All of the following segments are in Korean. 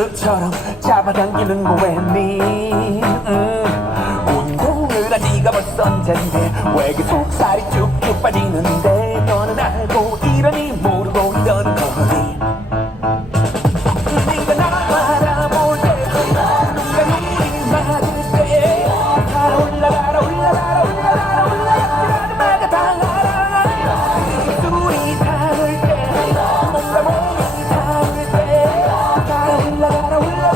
그룹처럼 잡아당기는 거 왜니 음. 운동을 한 지가 벌써 언젠데 왜 그 속살이 쭉쭉 빠지는데 달아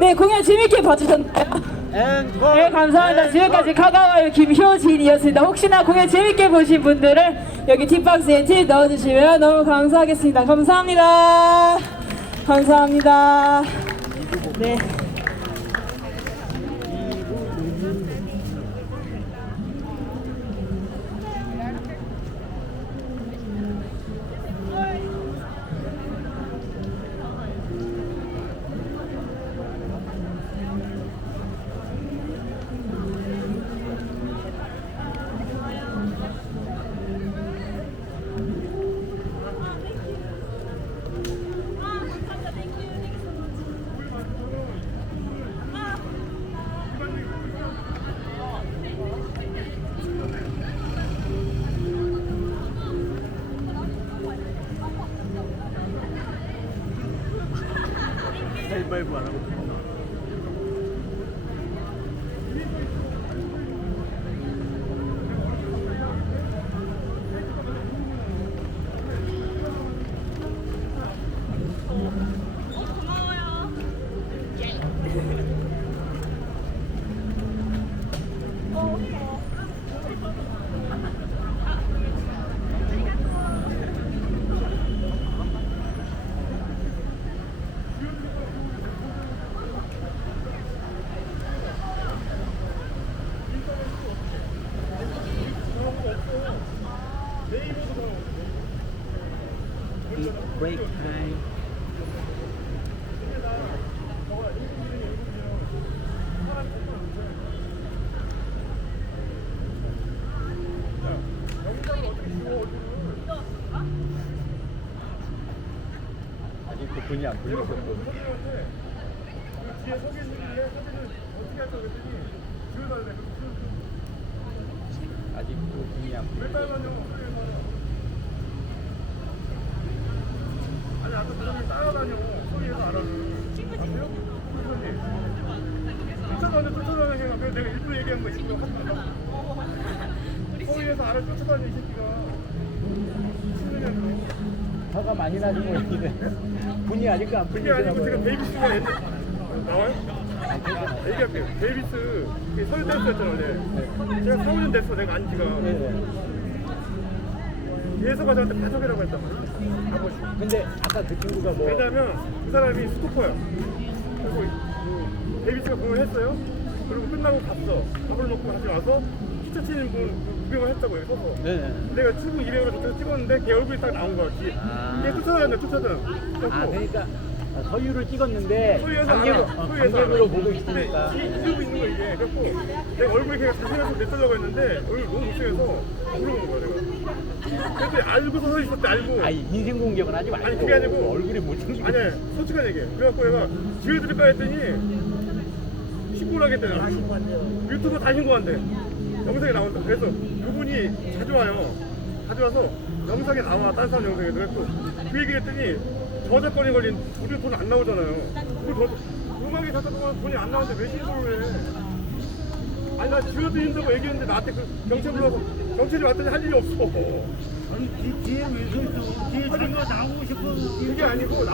네, 공연 재밌게 봐주셨나요? 네, 감사합니다. 지금까지 카가와의 김효진이었습니다. 혹시나 공연 재밌게 보신 분들은 여기 팁박스에 팁 넣어주시면 너무 감사하겠습니다. 감사합니다. 감사합니다. 네. Está indo bem embora. 보안 하고. 브레이크 타임. 아직도 분이 안. 아니 아까 사람이 따라다녀 소리에서 알아 아세요? 소리 쫓아다녀 쫓아다녀 그래서 내가 일부러 얘기한 거 지금 하지 말라고 소리에서 알아 쫓아다녀 이 새끼가 화가 많이 나는 모양이네. 분이 아직도 안 그게 아니고 지금 봐요. 데이비스가 옛날 나와요? 얘기할게요 데이비스 그게 서울 댄스였잖아 원래 제가 4, 5년 됐어 내가 안 지가 네, 네. 예서가 저한테 가족이라고 했단 말이야 아버지 근데 아까 그 친구가 뭐 왜냐면 그 사람이 스토커야. 그리고 그 데이비스가 공연 했어요. 그리고 끝나고 갔어. 밥을 먹고 다시 와서 피처 치는 분 구경을 했다고 여기 서서. 네네. 내가 출구 200으로 저쪽에서 찍었는데 걔 얼굴이 딱 나온 거야. 뒤에. 아. 이게 쫓아다녔네, 쫓아다녀. 아 그러니까 서유를 찍었는데 소리에서 관객. 어, 관객으로. 보고 있으니까 그래갖고 내가 얼굴이 걔가 잘생겨서 냈으려고 했는데 얼굴이 너무 못생겨서 물어본 거야 내가. 그래도 알고서 서 있었대 알고. 아니 인생 공격은 하지 말고 아니, 그게 아니고. 얼굴이 못생기고 아니야 솔직한 얘기해 그래갖고 얘가 지어드릴까 했더니 신고를 하겠대 유튜브 다 신고한대 영상에 나온다 그래서 그분이 자주 와요 자주 와서 영상에 나와 딴 사람 영상에 그래서 그 얘기를 했더니 저작권이 걸린 우리 돈 안 나오잖아요. 우리 돈, 음악이 저작권 돈이 안 나오는데 왜 신고를 해? 아니 나 지어도 힘들고 얘기했는데 나한테 그 경찰 불러서 경찰이 왔더니 할 일이 없어. 아니 뒤, 뒤에 왜 서 있어? 뒤에 자기가 나오고 싶은 그게 아니고 나